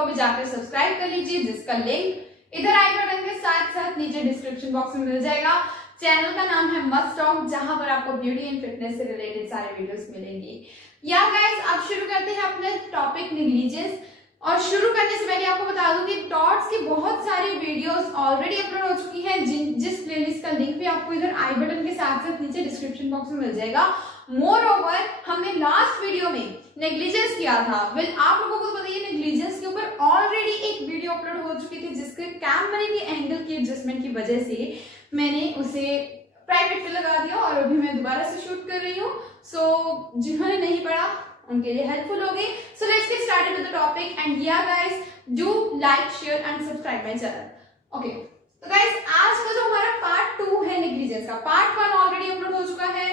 को भी जाकर सब्सक्राइब कर लीजिए, जिसका लिंक इधर आई बटन के साथ साथ नीचे डिस्क्रिप्शन बॉक्स में मिल जाएगा। चैनल का नाम है मस्ट टॉक, जहां पर आपको ब्यूटी एंड फिटनेस से रिलेटेड सारे वीडियोस मिलेंगे। या गाइस, अब शुरू करते हैं अपने टॉपिक नेग्लिजेंस। और शुरू करने से पहले आपको बता दूं कि टॉट्स की बहुत सारी वीडियोस ऑलरेडी अपलोड हो चुकी हैं, जिस प्लेलिस्ट का लिंक भी आपको इधर आई बटन के साथ साथ नीचे डिस्क्रिप्शन बॉक्स में मिल जाएगा। मोर ओवर, हमने लास्ट वीडियो में नेग्लिजेंस किया था। आप लोगों को पता है नेग्लिजेंस के ऊपर ऑलरेडी एक वीडियो अपलोड हो चुकी थी, जिसके कैमरे के एंगल की एडजस्टमेंट की वजह से मैंने उसे प्राइवेट पे लगा दिया और अभी मैं दोबारा से शूट कर रही हूँ। सो जिन्होंने नहीं पढ़ा उनके लिए हेल्पफुल होगी। So let's get started with the topic and या guys, do like, share and subscribe my channel. Okay, तो गाइस आज का जो हमारा पार्ट 2 है नेग्लिजेंस का, पार्ट 1 ऑलरेडी अपलोड हो चुका है,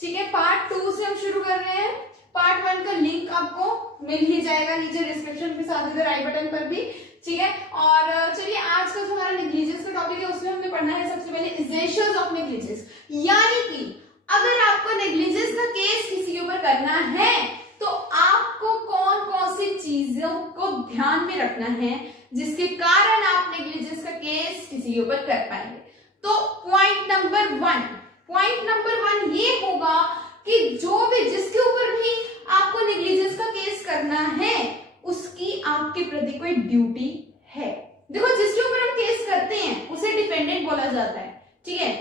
ठीक है। पार्ट 2 से हम शुरू कर रहे हैं। पार्ट 1 का लिंक आपको मिल ही जाएगा नीचे डिस्क्रिप्शन के साथ इधर आई बटन पर भी, ठीक है। और चलिए आज का जो हमारा नेग्लिजेंस का टॉपिक है उसमें हमने पढ़ना है सबसे पहले एसेंशियल्स ऑफ नेग्लिजेंस। यानी कि अगर आपको नेग्लिजेंस का केस किसी के ऊपर करना है तो आपको कौन कौन सी चीजों को ध्यान में रखना है जिसके कारण आप नेग्लिजेंस का केस किसी के ऊपर कर पाएंगे। तो पॉइंट नंबर वन ये होगा कि जो भी जिसके ऊपर भी आपको नेग्लिजेंस का केस करना है उसकी आपके प्रति कोई ड्यूटी है। देखो, जिसके ऊपर हम केस करते हैं उसे डिपेंडेंट बोला जाता है, ठीक है।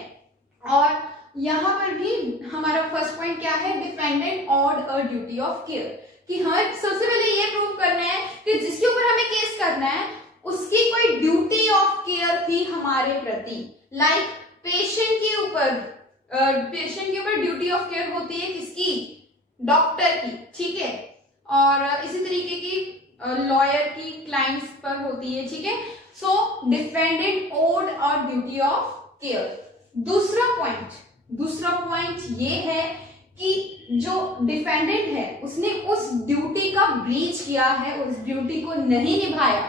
और यहां पर भी हमारा फर्स्ट पॉइंट क्या है, dependent on a duty of care, कि हमें सबसे पहले ये प्रूव करना है कि जिसके ऊपर हमें केस करना है उसकी कोई ड्यूटी ऑफ केयर थी हमारे प्रति। लाइक पेशेंट के ऊपर ड्यूटी ऑफ केयर होती है किसकी, डॉक्टर की, ठीक है। और इसी तरीके की लॉयर की क्लाइंट्स पर होती है, ठीक है। सो dependent on a duty of care. दूसरा पॉइंट ये है कि जो डिफेंडेंट है उसने उस ड्यूटी का ब्रीच किया है, उस ड्यूटी को नहीं निभाया,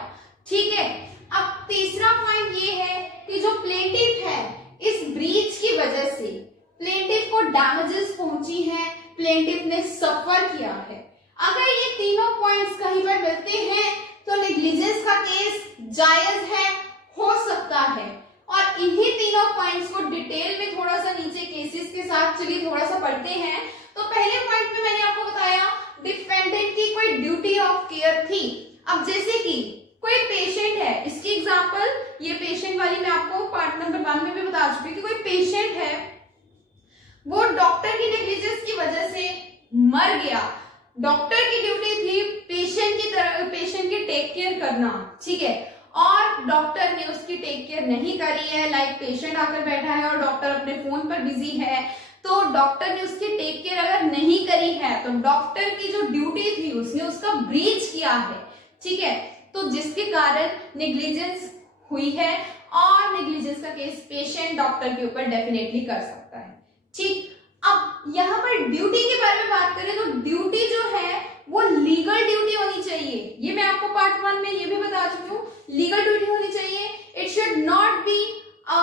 ठीक है। अब तीसरा पॉइंट ये है कि जो प्लेंटिफ है इस ब्रीच की वजह से प्लेंटिफ को डैमेजेस पहुंची है, प्लेंटिफ ने सफर किया है। अगर ये तीनों पॉइंट्स कहीं पर मिलते हैं तो नेग्लिजेंस का केस जायज है, हो सकता है। और इन्हीं तीनों पॉइंट्स को डिटेल में थोड़ा सा नीचे केसेस के साथ चलिए थोड़ा सा पढ़ते हैं। तो पहले पॉइंट में मैंने आपको बताया डिफेंडेंट की कोई ड्यूटी ऑफ केयर थी। अब जैसे कि कोई पेशेंट है, इसकी एग्जांपल ये पेशेंट वाली मैं आपको पार्ट नंबर 1 में भी बता चुकी कि कोई पेशेंट है वो डॉक्टर की नेग्लिजेंस की वजह से मर गया। डॉक्टर की ड्यूटी थी पेशेंट की टेक केयर करना, ठीक है। और डॉक्टर ने उसकी टेक केयर नहीं करी है, लाइक पेशेंट आकर बैठा है और डॉक्टर अपने फोन पर बिजी है, तो डॉक्टर ने उसकी टेक केयर अगर नहीं करी है तो डॉक्टर की जो ड्यूटी थी उसने उसका ब्रीच किया है, ठीक है। तो जिसके कारण नेग्लिजेंस हुई है और नेग्लिजेंस का केस पेशेंट डॉक्टर के ऊपर डेफिनेटली कर सकता है, ठीक। अब यहाँ पर ड्यूटी के बारे में बात करें तो ड्यूटी जो है वो लीगल ड्यूटी होनी चाहिए। ये मैं आपको पार्ट 1 में ये भी बता चुकी हूँ, लीगल ड्यूटी होनी चाहिए। It should not be a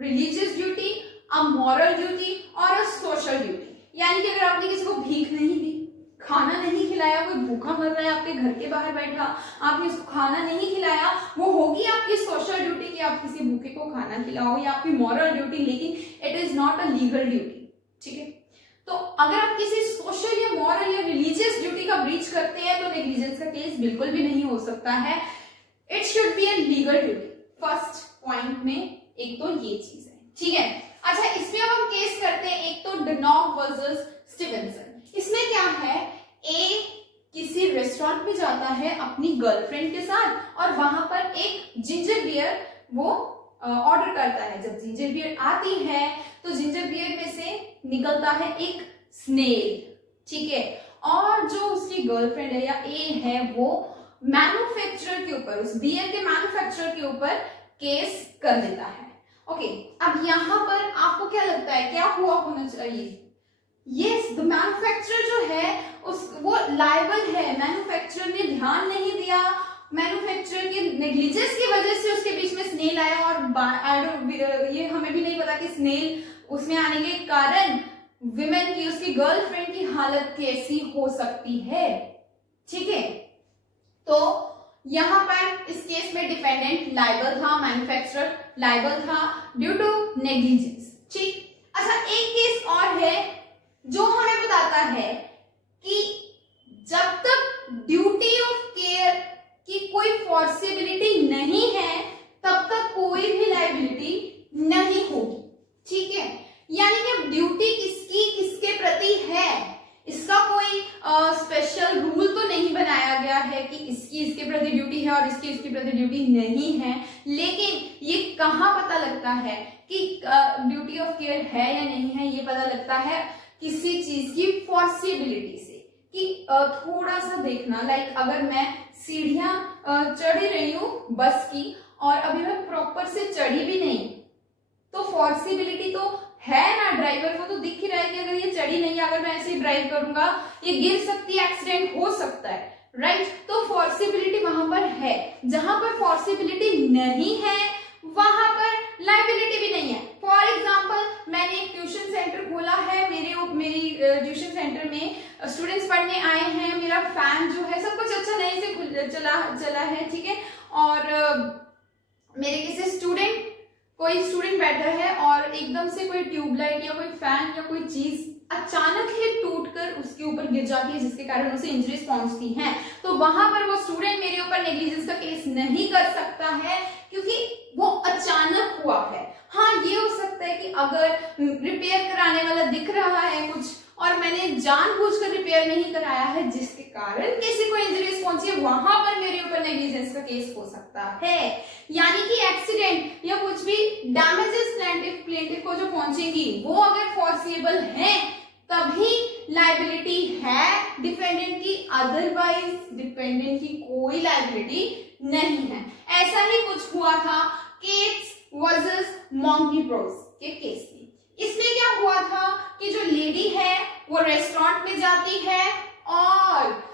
religious duty, a moral duty और अ सोशल ड्यूटी। यानी कि अगर आपने किसी को भीख नहीं दी, खाना नहीं खिलाया, कोई भूखा मर रहा है आपके घर के बाहर बैठा, आपने उसको खाना नहीं खिलाया, वो होगी आपकी सोशल ड्यूटी कि आप किसी भूखे को खाना खिलाओ, या आपकी मॉरल ड्यूटी, लेकिन it is not a legal duty, ठीक है। तो अगर आप किसी सोशल या मॉरल या रिलीजियस ड्यूटी का ब्रीच करते हैं तो नेग्लिजेंस का केस बिल्कुल भी नहीं हो सकता है। It should be a legal duty. First point में एक तो ये चीज है, ठीक है। अच्छा, इसमें अब हम केस करते हैं, एक तो डनॉग वर्सेस स्टीवेंसन। इसमें क्या है, ए किसी रेस्टोरेंट में जाता है अपनी गर्लफ्रेंड के साथ और वहां पर एक जिंजर बियर वो ऑर्डर करता है। जब जिंजर बियर आती है तो जिंजर बियर में से निकलता है एक स्नेल, ठीक है। और जो उसकी गर्लफ्रेंड है या ए है वो मैन्युफैक्चरर के ऊपर, उस बियर के मैन्युफैक्चरर के ऊपर केस कर देता है। ओके, अब यहाँ पर आपको क्या लगता है क्या हुआ होना चाहिए? यस, द मैन्युफैक्चरर जो है वो लायबल है। मैन्युफैक्चरर ने ध्यान नहीं दिया, मैन्युफैक्चरर के नेग्लिजेंस की वजह से उसके बीच में स्नेल आया और ये हमें भी नहीं पता कि स्नेल उसमें आने के कारण विमेन की, उसकी गर्लफ्रेंड की हालत कैसी हो सकती है, ठीक है। तो यहाँ पर इस केस में डिफेंडेंट लायबल था, मैन्युफैक्चरर लायबल था ड्यू टू नेग्लिजेंस। ठीक, अच्छा एक केस और है जो हमें बताता है कि जब तक ड्यूटी ऑफ केयर की कोई फोर्सिबिलिटी नहीं है तब तक कोई भी लायबिलिटी नहीं होगी। ठीक है, यानी कि ड्यूटी किसकी किसके प्रति है इसका कोई स्पेशल रूल तो नहीं बनाया गया है कि इसकी इसके प्रति ड्यूटी है और इसकी इसके प्रति ड्यूटी नहीं है, लेकिन ये कहाँ पता लगता है कि ड्यूटी ऑफ केयर है या नहीं है, ये पता लगता है किसी चीज की फोर्सिबिलिटी से। कि थोड़ा सा देखना, लाइक अगर मैं सीढ़ियां चढ़ रही हूँ बस की और अभी मैं प्रॉपर से चढ़ी भी नहीं, तो फोर्सिबिलिटी तो है ना, ड्राइवर को तो दिख ही रहा है कि अगर ये चढ़ी नहीं है, अगर मैं ऐसे ही ड्राइव करूंगा ये गिर सकती है, एक्सीडेंट हो सकता है, राइट। तो फोर्सिबिलिटी वहां पर है, जहां पर फोर्सिबिलिटी नहीं है वहां पर लायबिलिटी भी नहीं है। फॉर एग्जाम्पल मैंने एक ट्यूशन सेंटर खोला है, मेरी ट्यूशन सेंटर में स्टूडेंट्स पढ़ने आए हैं, मेरा फैन जो है सब कुछ अच्छा नहीं से चला है, ठीक है, और मेरे किसी कोई स्टूडेंट बैठा है और एकदम से कोई ट्यूबलाइट या कोई फैन या कोई चीज अचानक ही टूटकर उसके ऊपर गिर जाती है जिसके कारण उसे इंजरीज पहुंचती हैं, तो वहां पर वो स्टूडेंट मेरे ऊपर नेग्लिजेंस का केस नहीं कर सकता है क्योंकि वो अचानक हुआ है। हाँ, ये हो सकता है कि अगर रिपेयर कराने वाला दिख रहा है कुछ और मैंने जानबूझकर रिपेयर नहीं कराया है जिसके कारण किसी को इंजरीज पहुंची है, वहां पर मेरे ऊपर नेग्लिजेंस का केस हो सकता है। यानी कि एक्सीडेंट या कुछ भी डैमेजेस प्लेंटिफ को जो पहुंचेंगी वो अगर फोर्सिबल है तभी लायबिलिटी है डिफेंडेंट की, अदरवाइज डिफेंडेंट की कोई लायबिलिटी नहीं है। ऐसा ही कुछ हुआ था केट्स वर्सेस मॉन्की ब्रोस के केस में। इसमें क्या हुआ था कि जो लेडी है वो रेस्टोरेंट में जाती है और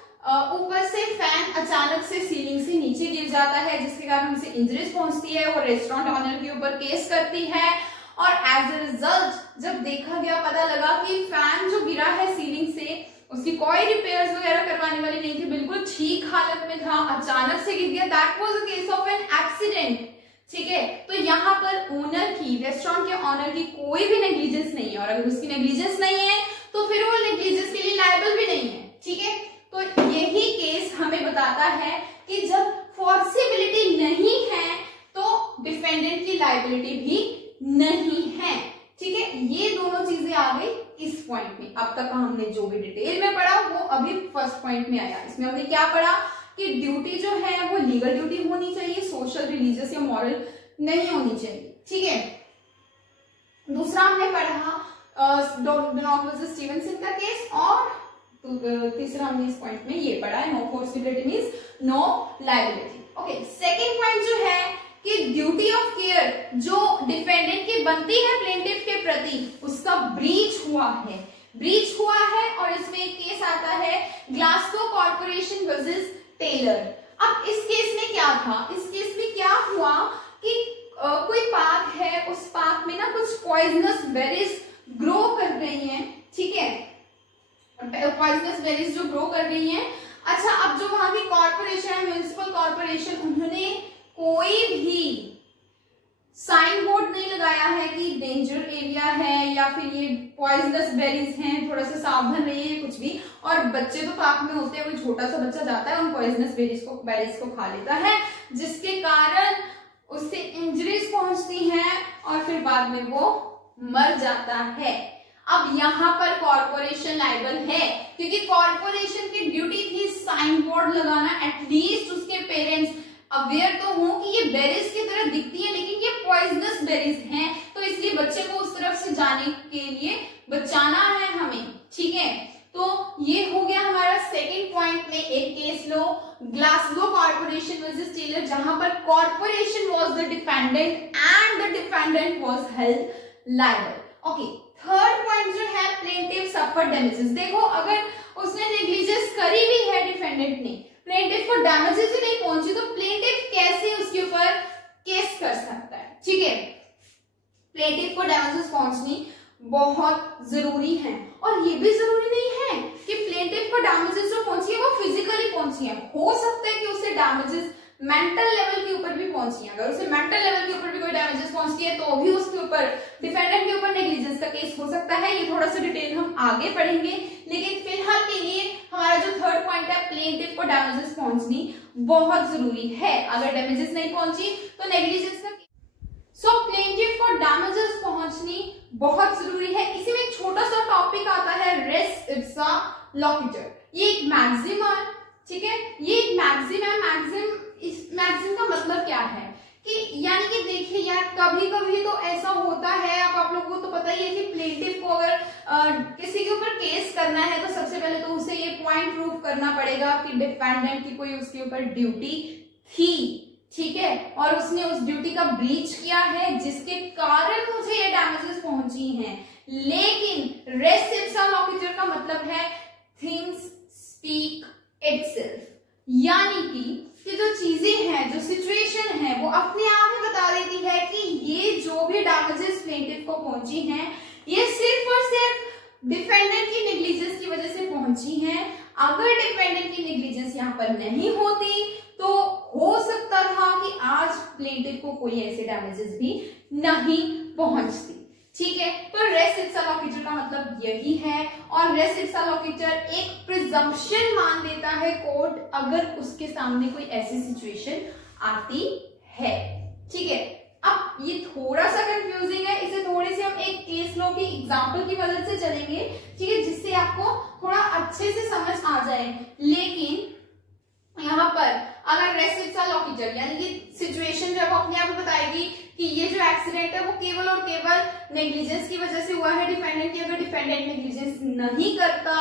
ऊपर से फैन अचानक से सीलिंग से नीचे गिर जाता है जिसके कारण उसे इंजरीज पहुंचती है, वो रेस्टोरेंट ऑनर के ऊपर केस करती है और एज अ रिजल्ट जब देखा गया पता लगा कि फैन जो गिरा है सीलिंग से उसकी कोई रिपेयर्स वगैरह करवाने वाली नहीं थी, बिल्कुल ठीक हालत में था, अचानक से गिर गया, that was a case of an accident. ठीक है, तो यहाँ पर ओनर की, रेस्टोरेंट के ऑनर की कोई भी नेग्लिजेंस नहीं है और अगर उसकी नेग्लिजेंस नहीं है तो फिर वो नेग्लिजेंस के लिए लायबल भी नहीं है। ठीक है, तो यही केस हमें बताता है कि जब फोर्सिबिलिटी नहीं है तो डिफेंडेंट की लायबिलिटी भी नहीं है। ठीक है, ये दोनों चीजें आ गई इस पॉइंट में। अब तक हमने जो भी डिटेल में पढ़ा वो अभी फर्स्ट पॉइंट में आया। इसमें हमने क्या पढ़ा कि ड्यूटी जो है वो लीगल ड्यूटी होनी चाहिए, सोशल, रिलीजियस या मॉरल नहीं होनी चाहिए। ठीक है, दूसरा हमने पढ़ा डोनाल्ड वर्सेस स्टीवनसन का केस और तीसरा हमने इस पॉइंट में ये पढ़ा है no foreseeability means no liability. Okay, second point जो है कि ड्यूटी ऑफ केयर जो डिफेंडेंट की बनती है प्लेंटिफ के प्रति उसका ब्रीच हुआ है और इसमें एक केस आता है ग्लासगो कॉर्पोरेशन वर्सेस टेलर। अब इस केस में क्या था, इस केस में क्या हुआ कि कोई पार्क है, उस पार्क में ना कुछ पॉइजनस बेरीज ग्रो कर रही हैं। ठीक है, पॉइजनस बेरीज जो ग्रो कर रही हैं। अच्छा, अब जो वहां की कॉर्पोरेशन है, म्युनिसिपल कॉर्पोरेशन, उन्होंने कोई भी साइन बोर्ड नहीं लगाया है कि डेंजर एरिया है या फिर ये पॉइजनस बेरीज हैं, थोड़ा सा सावधान रहिए कुछ भी। और बच्चे तो पार्क में होते हैं, कोई छोटा सा बच्चा जाता है उन पॉइजनस बेरीज को खा लेता है जिसके कारण उससे इंजरीज पहुंचती हैं और फिर बाद में वो मर जाता है। अब यहाँ पर कॉर्पोरेशन लायबल है क्योंकि कॉर्पोरेशन की ड्यूटी थी साइन बोर्ड लगाना, एटलीस्ट उसके पेरेंट्स अवेयर तो हो कि ये बेरीज की तरह दिखती है लेकिन ये पॉइजनस बेरीज हैं, तो इसलिए बच्चे को उस तरफ से जाने के लिए बचाना है हमें। ठीक है, तो ये हो गया हमारा सेकंड पॉइंट में एक केस लो ग्लासगो कॉर्पोरेशन वर्सेस टेलर, जहां पर corporation was the defendant and the defendant was held liable. Okay, third point जो है प्लेंटिफ सफर डैमेजेस। देखो, अगर उसने नेग्लिजेंस करी भी है डिफेंडेंट ने, प्लेंटिफ को डैमेजेस ही नहीं पहुंची, तो प्लेंटिफ कैसे उसके ऊपर केस कर सकता है। ठीक है, प्लेंटिफ को डैमेजेस पहुंचनी बहुत जरूरी है और ये भी जरूरी नहीं है कि प्लेंटिफ को डैमेजेस जो पहुंची है वो फिजिकली पहुंची है। हो सकता है कि उसे डैमेजेस मेंटल लेवल के ऊपर भी पहुंची है, अगर उसे मेंटल लेवल के ऊपर भी कोई डैमेजेस पहुंचती है तो भी उसके ऊपर डिफेंडेंट के ऊपर नेग्लिजेंस का केस हो सकता है। ये थोड़ा सा डिटेल हम आगे पढ़ेंगे, लेकिन फिलहाल के लिए हमारा जो थर्ड पॉइंट है, प्लेंटिफ को डैमेजेस पहुंचनी बहुत जरूरी है। अगर डैमेजेस नहीं पहुंची तो नेग्लिजेंस का प्लेंटिफ को डैमेजेस पहुंचनी बहुत जरूरी है। इसी में एक छोटा सा टॉपिक आता है रेस इप्सा लोकेटर। ये एक मैक्सिम है, ठीक है, ये एक मैक्सिम है। इस मैक्सिम का मतलब क्या है कि यानी कि देखिए यार, कभी कभी तो ऐसा होता है, अब आप लोगों को तो पता ही है कि प्लेंटिफ को अगर किसी के ऊपर केस करना है तो सबसे पहले तो उसे ये पॉइंट प्रूव करना पड़ेगा कि डिफेंडेंट की कोई उसके ऊपर ड्यूटी थी, ठीक है, और उसने उस ड्यूटी का ब्रीच किया है जिसके कारण मुझे ये डैमेजेस पहुंची हैं। लेकिन रेस इप्सा लोकेटर का मतलब है थिंग्स स्पीक इटसेल्फ, यानी कि जो चीजें हैं, जो सिचुएशन है, वो अपने आप ही बता देती है कि ये जो भी डैमेजेस प्लेंटिफ को पहुंची हैं, ये सिर्फ और सिर्फ डिफेंडेंट की नेग्लिजेंस की वजह से पहुंची हैं। अगर डिफेंडेंट की नेग्लिजेंस यहाँ पर नहीं होती तो हो सकता था कि आज प्लेंटिफ को कोई ऐसे डैमेजेस भी नहीं पहुंचती, ठीक है। तो रेस इप्सा लोकेटर का मतलब यही है, और रेस इप्सा लोकेटर एक प्रिजम्पशन मान देता है कोर्ट अगर उसके सामने कोई ऐसी सिचुएशन आती है, ठीक है। अब ये थोड़ा सा कंफ्यूजिंग है, इसे थोड़ी सी हम एक केस लॉ की एग्जांपल की मदद से चलेंगे, ठीक है, जिससे आपको थोड़ा अच्छे से समझ आ जाए। लेकिन यहाँ पर अगर रेस इप्सा लोकेटर यानी कि सिचुएशन जो है वो अपने आप ही बताएगी कि ये जो एक्सीडेंट है वो केवल और केवल नेग्लिजेंस की वजह से हुआ है डिफेंडेंट की। अगर डिफेंडेंट नेग्लिजेंस नहीं करता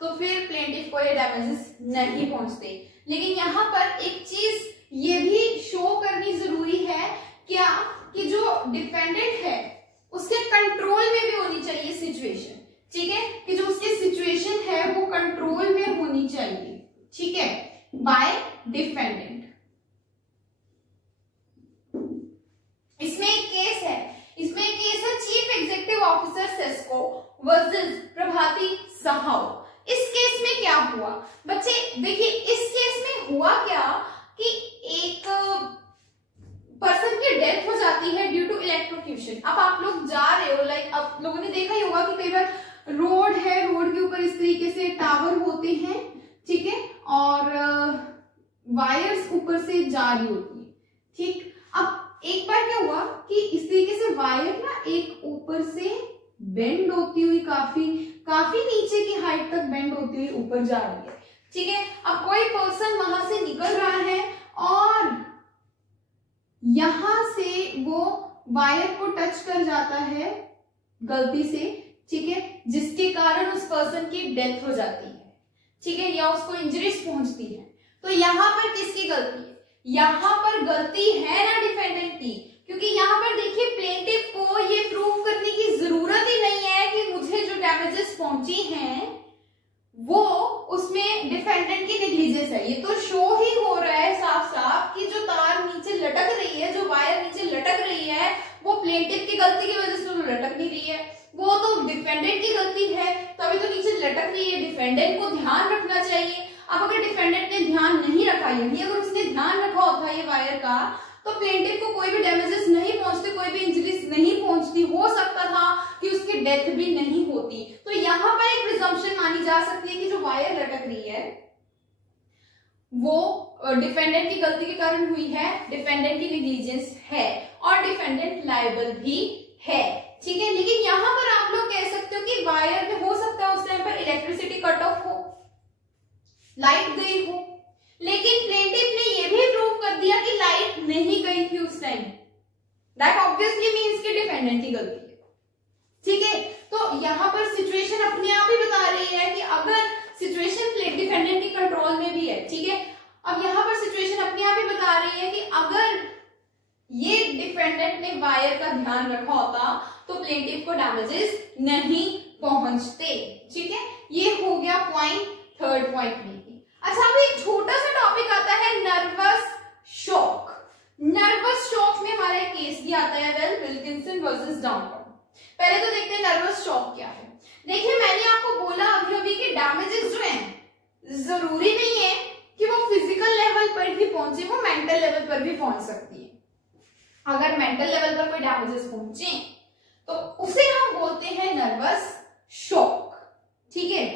तो फिर प्लेंटिफ को ये डैमेजेस नहीं पहुंचते। लेकिन यहाँ पर एक चीज ये भी शो करनी जरूरी है क्या, कि जो डिफेंडेंट है उसके कंट्रोल में भी होनी चाहिए सिचुएशन, ठीक है, कि जो उसकी सिचुएशन है वो कंट्रोल में होनी चाहिए, ठीक है, बाय डिफेंडेंट। इसमें एक केस है chief executive officer CESCO versus Prabhati Sahu. इस केस में क्या हुआ बच्चे, देखिए इस केस में हुआ क्या कि एक पर्सन की डेथ हो जाती है ड्यू टू इलेक्ट्रोक्यूशन। अब आप लोग जा रहे हो, लाइक आप लोगों ने देखा ही होगा कि कई बार रोड है, रोड के ऊपर इस तरीके से टावर होते हैं, ठीक है, और वायर्स ऊपर से जा रही होती है, ठीक। अब एक बार क्या हुआ कि इस तरीके से वायर ना एक ऊपर से बेंड होती हुई काफी नीचे की हाइट तक बेंड होती हुई ऊपर जा रही है, ठीक है। अब कोई पर्सन वहां से निकल रहा है और यहां से वो वायर को टच कर जाता है गलती से, ठीक है, जिसके कारण उस पर्सन की डेथ हो जाती है, ठीक है, या उसको इंजरीज पहुंचती है। तो यहाँ पर किसकी गलती है? यहाँ पर गलती है ना डिफेंडेंट की, क्योंकि यहाँ पर देखिए प्लेंटिफ को ये प्रूव करने की जरूरत ही नहीं है कि मुझे जो डैमेजेस पहुंची हैं वो उसमें डिफेंडेंट की नेग्लिजेंस है। ये तो शो ही हो रहा है साफ साफ कि जो तार नीचे लटक रही है, जो वायर नीचे लटक रही है, वो प्लेंटिफ की गलती की वजह से तो लटक नहीं रही है, वो तो डिफेंडेंट की गलती है, तभी तो नीचे लटक रही है। डिफेंडेंट को ध्यान रखना चाहिए। अब अगर डिफेंडेंट ने ध्यान नहीं रखा, यही अगर उसने ध्यान रखा होता ये वायर का, तो प्लेंटिफ को कोई भी डैमेजेस नहीं पहुंचते, कोई भी इंजरीज नहीं पहुंचती, हो सकता था कि उसकी डेथ भी नहीं होती। तो यहाँ पर एक प्रिजम्पशन मानी जा सकती है कि जो वायर लटक रही है वो डिफेंडेंट की गलती के कारण हुई है, डिफेंडेंट की नेग्लिजेंस है और डिफेंडेंट लायबल भी है, ठीक है। लेकिन यहाँ पर आप लोग कह सकते हो कि वायर में हो सकता है उस टाइम पर इलेक्ट्रिसिटी कट ऑफ हो, लाइट गई हो, लेकिन प्लेंटिफ ने यह भी प्रूव कर दिया कि लाइट नहीं गई थी उस टाइम। दैट ऑब्वियसली मींस कि डिफेंडेंट की गलती है, ठीक है। तो यहाँ पर सिचुएशन अपने आप ही बता रही है कि अगर सिचुएशन डिफेंडेंट के कंट्रोल में भी है, ठीक है। अब यहाँ पर सिचुएशन अपने आप ही बता रही है कि अगर ये डिफेंडेंट ने वायर का ध्यान रखा होता तो प्लेंटिफ को डैमेजेस नहीं पहुंचते, ठीक है। ये हो गया पॉइंट, थर्ड पॉइंट में। अच्छा, अब एक छोटा सा टॉपिक आता है नर्वस शॉक। नर्वस शॉक में हमारा एक केस भी आता है, वेल विल्किंसन वर्सेस डाउनटाउन। पहले तो देखते हैं नर्वस शॉक क्या है। देखिए मैंने आपको बोला अभी कि डैमेजेस जो हैं जरूरी नहीं है कि वो फिजिकल लेवल पर ही पहुंचे, वो मेंटल लेवल पर भी पहुंच सकती है। अगर मेंटल लेवल पर कोई डैमेजेस पहुंचे तो उसे हम बोलते हैं नर्वस शॉक। ठीक है,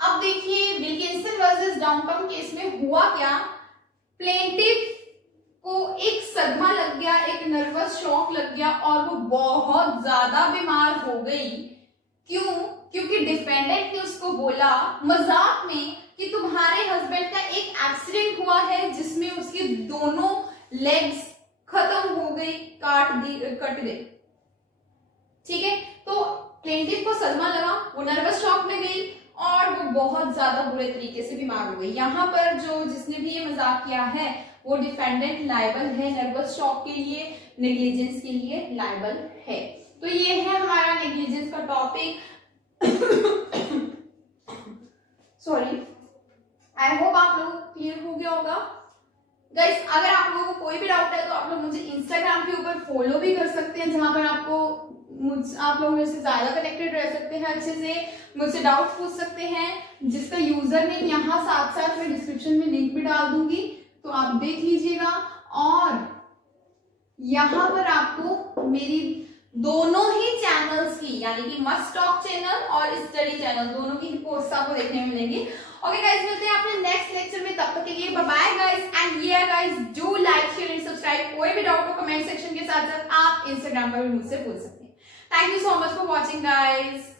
अब देखिए विल्किंसन वर्सेस डाउनटाउन केस में हुआ क्या, प्लेंटिव को एक सदमा लग गया, एक नर्वस शॉक लग गया और वो बहुत ज्यादा बीमार हो गई। क्यों? क्योंकि डिफेंडेंट ने उसको बोला मजाक में कि तुम्हारे हस्बैंड का एक एक्सीडेंट हुआ है जिसमें उसकी दोनों लेग्स खत्म हो गई, कट गई। ठीक है, तो प्लेंटिव को सदमा लगा, वो नर्वस शॉक में गई और वो बहुत ज्यादा बुरे तरीके से बीमार हो गई। यहाँ पर जो जिसने भी ये मजाक किया है वो डिफेंडेंट लायबल है, नर्वस शॉक के लिए, नेग्लिजेंस के लिए लायबल है। तो ये है हमारा नेग्लिजेंस का टॉपिक। सॉरी, आई होप आप लोगों को क्लियर हो गया होगा। गाइस, अगर आप लोगों को कोई भी डाउट है तो आप लोग मुझे इंस्टाग्राम के ऊपर फॉलो भी कर सकते हैं, जहां पर आप लोग मेरे से ज्यादा कनेक्टेड रह सकते हैं, अच्छे से मुझसे डाउट पूछ सकते हैं, जिसका यूजर नेम यहाँ साथ साथ मैं डिस्क्रिप्शन में लिंक भी डाल दूंगी, तो आप देख लीजिएगा। और यहाँ पर आपको मेरी दोनों ही चैनल्स की, यानी कि मस्ट टॉक चैनल और स्टडी चैनल, दोनों की पोस्ट आपको देखने में मिलेंगी। ओके गाइस, मिलते हैं अपने नेक्स्ट लेक्चर में, तब तक के लिए बाय बाय गाइस। एंड ये guys, do like share and subscribe. कोई भी डाउट हो कमेंट सेक्शन के साथ साथ आप इंस्टाग्राम पर भी मुझसे पूछ सकते हैं। Thank you so much for watching guys.